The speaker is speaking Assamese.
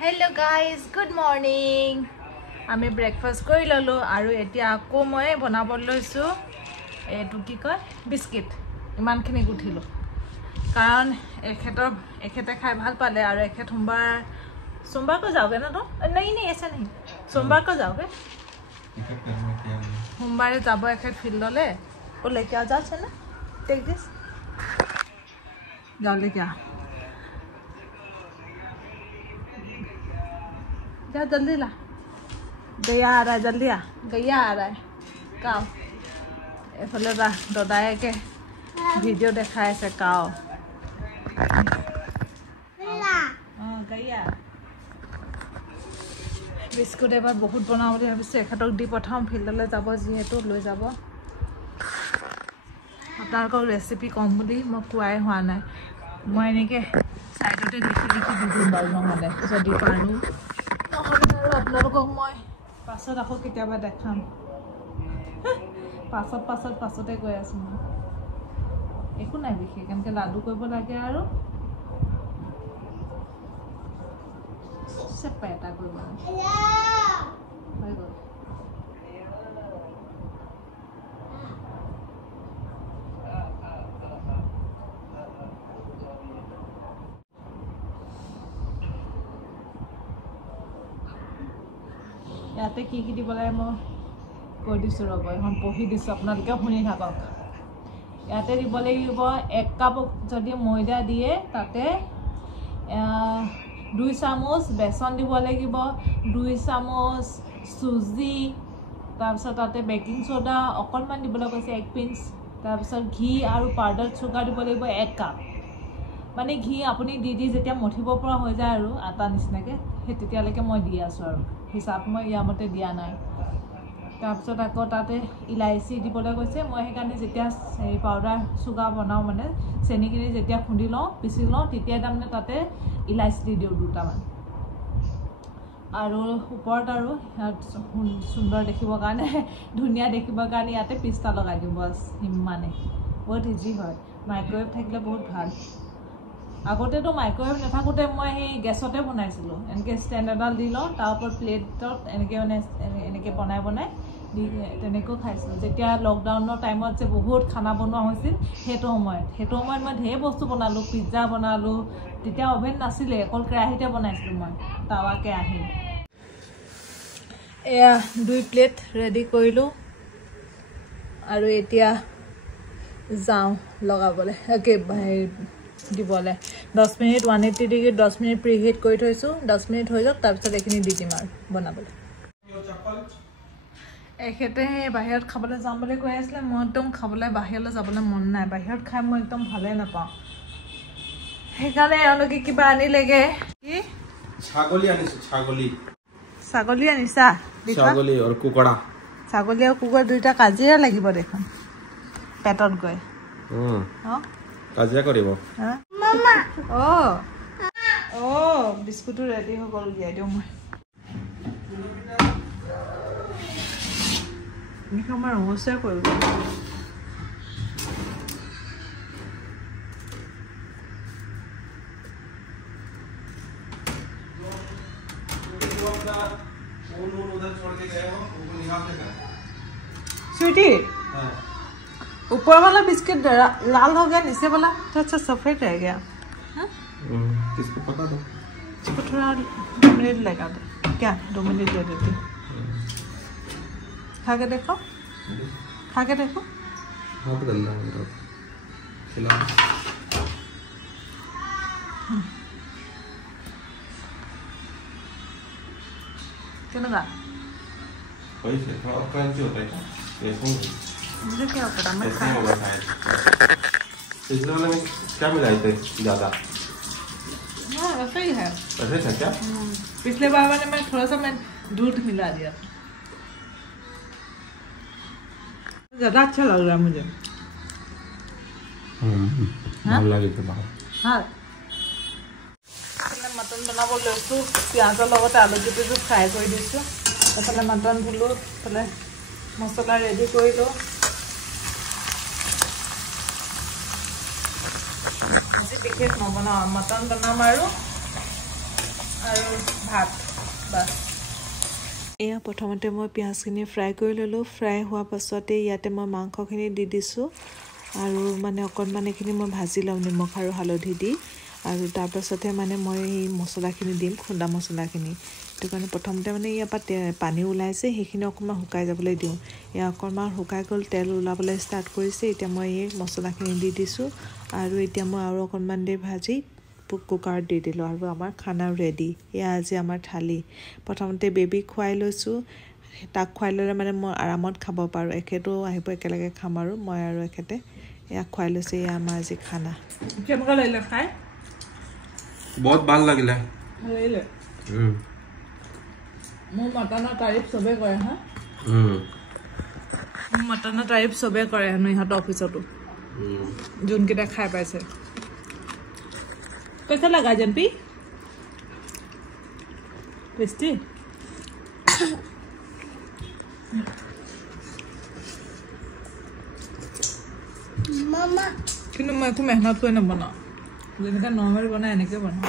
Hello guys, good morning. আমি ব্ৰেকফাস্ট কৰি ললো আৰু এতিয়া আকৌ মই বনাব লৈছো এটো কি কয় বিস্কিট ইমানখিনি গুঠিলো কাৰণ এখেতে খাই ভাল পালে আৰু এখেত সোমবাर को जाओगे ना तो नहीं ऐसा नहीं सोमवार को जाओगे सोमवार যাব এখেত ফিল্ডলে ও लेके आ जा चल टेक दिस जाओ लेके आ जा जल्दी ला गैया आ रहा है जल्दी आ गैया आ रहा है काओ एफाले रा ददाए के वीडियो देखाय से काओ हां गैया बिस्कुट एबार बहुत बनाओ বুলি ভাবিছে এখেতক দি পঠাম ফিল্ডলে যাব যিহেতু লৈ যাব আপোনালোকৰ ৰেচিপি কম বুলি মই কোৱাই হোৱা নাই মই এনেকে সাইডতে লিখি দিম বাৰু নহলে যদি পাৰো আপোনালোকক মই পাছত আকৌ কেতিয়াবা দেখাম পাছতে গৈ আছো মই একো নাই বিশেষ কেনকে লাডু কৰিব লাগে আৰু সেপাটা কৰিব হৈ গ'ল ইয়াতে কি দিব লাগে মই কৈ দিছো ৰব এখন পঢ়ি দিছো আপোনালোকে শুনি থাকক ইয়াতে দিব লাগিব 1 কাপ যদি ময়দা দিয়ে তাতে 2 চামুচ বেসন দিব লাগিব 2 চামুচ সুজি তাৰপিছত তাতে বেকিং সোডা অকলমান দিবলৈ কৈছে 1 পিঞ্চ তাৰপিছত ঘি আৰু পাউডাৰ সুগাৰ দিব লাগিব 1 কাপ মানে ঘি আপুনি দি যেতিয়া মঠিব পৰা হৈ যায় আৰু আটা নিচিনাকে হে তেতিয়ালৈকে মই দি আছো আৰু হিচাপ মই ইয়ামতে দিয়া নাই তাৰপিছত আকৌ তাতে ইলাইচি দিবলৈ কৈছে মই হেকাৰণে যেতিয়া এই পাউডাৰ সুগাৰ বনাও মানে চেনিখিনি যেতিয়া খুন্দি লওঁ পিছি লওঁ তেতিয়া তাৰমানে তাতে ইলাইচি দি দিওঁ দুটামান আৰু ওপৰত আৰু সুন্দৰ দেখিবৰ কাৰণে ধুনীয়া দেখিবৰ কাৰণে ইয়াতে পিস্তা লগাই দিওঁ বস ইমানে বহুত ইজি হয় মাইক্ৰোৱেভ থাকিলে বহুত ভাল আগতে তো মাইক্ৰোৱেভ নাথাকোতে মই এই গেছতে বনাইছিলো এনেকে ষ্টেণ্ড এডাল দি লওঁ তাৰ ওপৰত প্লেটত এনেকে বনাই তেনেকৈ খাইছিলো যেতিয়া লকডাউনৰ টাইমত যে বহুত খানা বনোৱা হৈছিল হেটো সময়ত মই ঢেৰ বস্তু বনালো পিজ্জা বনালো তেতিয়া ওভেন নাছিলে অকল কেৰাহীতে বনাইছিলো মই তাৱাকে আহি এয়া 2 প্লেট ৰেডি কৰিলো আৰু এতিয়া যাও লগাবলে ওকে দিবলে 10 মিনিট 180 ডিগ্ৰী 10 মিনিট প্ৰিহিট কৰি থৈছো 10 মিনিট হৈ যাওক তাৰ পিছত এখিনি দি দিম আৰু বনাবলে এখেতে বাহিৰত খাবলৈ যাম বুলি কৈ আছিল মই একদম খাবলৈ বাহিৰলৈ যাবলৈ মন নাই বাহিৰত খাই মই একদম ভালে নাপাওঁ হেকানে অলকে কিবা আনি লাগে কি ছাগলী আনিছো ছাগলী আনিছা ছাগলী আৰু কুকুৰা ছাগলী আৰু কুকুৰা দুইটা কাজিয়া লাগিব দেখোন পেটত গৈ কাজিয়া কৰিব মামা ও বিস্কুট ৰেডি হৈ গ'ল দিয়া দিও মই নিকমাৰ হোসে কৰিব उधर छोड़ के गए हो उनको निकाल देगा स्वीटी हां ऊपर वाला बिस्किट लाल हो गया नीचे वाला तो अच्छा सफेद रह गया हां किसको पता दो इसको थोड़ा 2 मिनट लगा दो क्या 2 मिनट दे देती खा के देखो हाथ गंदा हो रहा खिला क्या पैसे थोड़ा क्रंची होता है ऐसा मुझे क्या पता मैं खा पिछले वाले में क्या मिलाए थे ज्यादा हाँ वैसे ही है वैसे था क्या पिछले बार वाले में थोड़ा सा मैं दूध मिला दिया था ज्यादा अच्छा लग रहा है मुझे ভাল লাগে তো हाँ मटन बनाब লৈছো পিয়াজৰ লগতে আলু কিটো ফ্ৰাই কৰি দিছো এফালে মটন ধুলো এফালে মছলা ৰেডি কৰিলো আজি বিশেষ নবনাও মটন বনাম আৰু আৰু ভাত বাছ। এয়া প্ৰথমতে মই পিঁয়াজখিনি ফ্ৰাই কৰি ল'লোঁ। ফ্ৰাই হোৱাৰ পাছতে ইয়াতে মই মাংসখিনি দি দিছোঁ আৰু মানে অকণমান এইখিনি মই ভাজি লওঁ নিমখ আৰু হালধি দি, আৰু তাৰপাছতহে মানে মই এই মছলাখিনি দিম, খুন্দা মছলাখিনি। সেইটো কাৰণে প্ৰথমতে মানে ইয়াৰ পৰা পানী ওলাইছে, সেইখিনি অকণমান শুকাই যাবলৈ দিওঁ। এয়া অকণমান শুকাই গ'ল, তেল ওলাবলৈ ষ্টাৰ্ট কৰিছে। এতিয়া মই এই মছলাখিনি দি দিছোঁ আৰু এতিয়া মই আৰু অকণমান দেৰি ভাজি কুকাৰত দি দিলোঁ আৰু আমাৰ খানা ৰেডি। এয়া আজি আমাৰ থালি। প্ৰথমতে বেবীক খুৱাই লৈছোঁ, তাক খুৱাই ল'লে মানে মই আৰামত খাব পাৰোঁ। এখেতো আহিব, একেলগে খাম আৰু মই আৰু এখেতে। এয়া খুৱাই লৈছে, এয়া আমাৰ আজি খানা। কেনেকুৱা লাগিলে খাই? বহুত ভাল লাগিলে। ভাল লাগিলে? মোৰ মটনৰ তাৰিফ চবেই কৰে হা? মোৰ মটনৰ তাৰিফ চবেই কৰে হেনো ইহঁতৰ অফিচতো, যোনকেইটা খাই পাইছে। कैसा लगा जम्पी? टेस्टी? मामा কিন্তু মই একো মেহনত কৰি নবনাওঁ, যেনেকৈ নৰ্মেল বনাই এনেকৈ বনাওঁ।